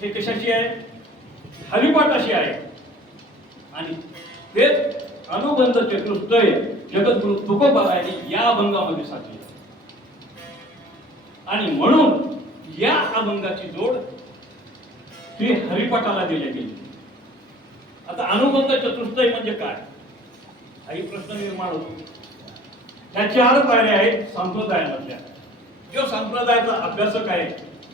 हे कशाची आहे? हरिपाठाशी आहे. आणि तेच अनुबंध चतुष्टय जगद्गुरु तुकोबारायांनी या अभंगामध्ये साधली आणि म्हणून या अभंगाची जोड श्री हरिपाठाला दिली गेली. आता अनुबंध चतुष्टय म्हणजे काय? हाही प्रश्न निर्माण होतो. ह्या चार पायऱ्या आहेत संप्रदायामधल्या. जो संप्रदायाचा अभ्यासक आहे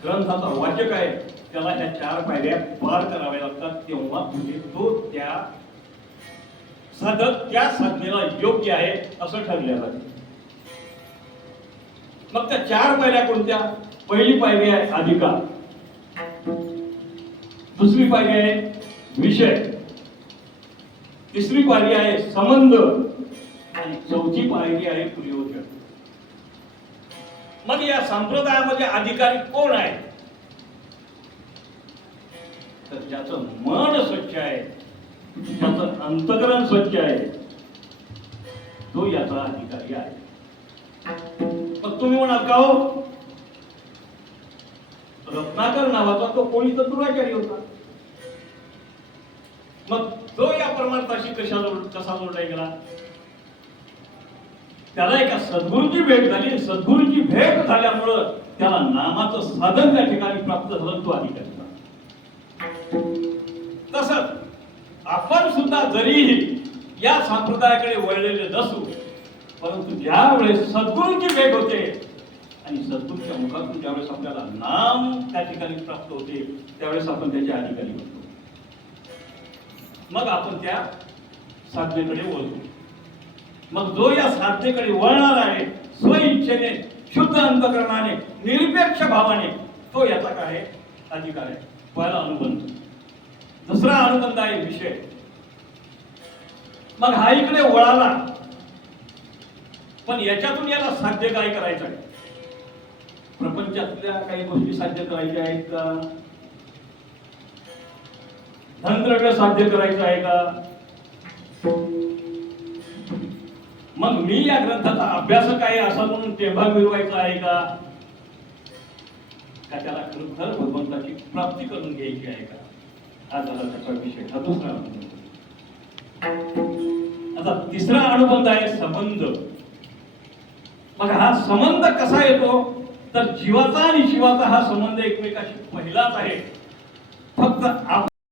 ग्रंथाचा वाचक आहे त्याला ह्या चार पायऱ्या पार कराव्या लागतात. तेव्हा म्हणजे तो त्या साधक त्या साधनेला योग्य आहे असं ठरले जाते मग त्या चार पायऱ्या कोणत्या? पहिली पायरी आहे अधिकार. दुसरी पायरी आहे विषय. तिसरी पायरी आहे संबंध. आणि चौथी पायरी आहे प्रयोजन मग या संप्रदायामध्ये अधिकारी कोण आहे तर ज्याचं मन स्वच्छ आहे ज्याचं अंतकरण स्वच्छ आहे तो याचा अधिकारी आहे. मग तुम्ही म्हणाल का हो? रत्नाकर नावाचा तो कोणी तर दुराचारी होता. मग तो या परमार्थाशी कशा जोड कसा जोडला गेला त्याला एका सद्गुरूची भेट झाली. सद्गुरूची भेट झाल्यामुळं त्याला नामाचं साधन त्या ठिकाणी प्राप्त झालं तो अधिकारी तसंच आपण सुद्धा जरीही या संप्रदायाकडे वळलेले नसू परंतु ज्यावेळेस सद्गुरूची भेट होते आणि सद्गुरूच्या मुखातून ज्यावेळेस आपल्याला नाम त्या ठिकाणी प्राप्त होते त्यावेळेस आपण त्याच्या अधिकारी होतो मग आपण त्या साधनेकडे वळतो. मग जो या साधनेकडे वळणार आहे स्वइच्छेने शुद्ध अंतकरणाने निरपेक्ष भावाने तो याचा काय अधिकार आहे? पहिला अनुबंध. दुसरा अनुबंध आहे विषय. मग हा इकडे वळाला. पण याच्यातून याला साध्य काय करायचं आहे? प्रपंचातल्या काही गोष्टी साध्य करायच्या आहेत का? धनद्रव्य साध्य करायचं आहे का? मग मी या ग्रंथाचा अभ्यासक आहे असा म्हणून तेव्हा मिळवायचा आहे का? का त्याला खरोखर भगवंताची प्राप्ती करून घ्यायची आहे का? हा झाला त्याचा विषय. हा दुसरा आता तिसरा अनुबंध आहे संबंध. मग हा संबंध कसा येतो? तर जीवाचा आणि शिवाचा हा संबंध एकमेकाशी पहिलाच आहे फक्त आप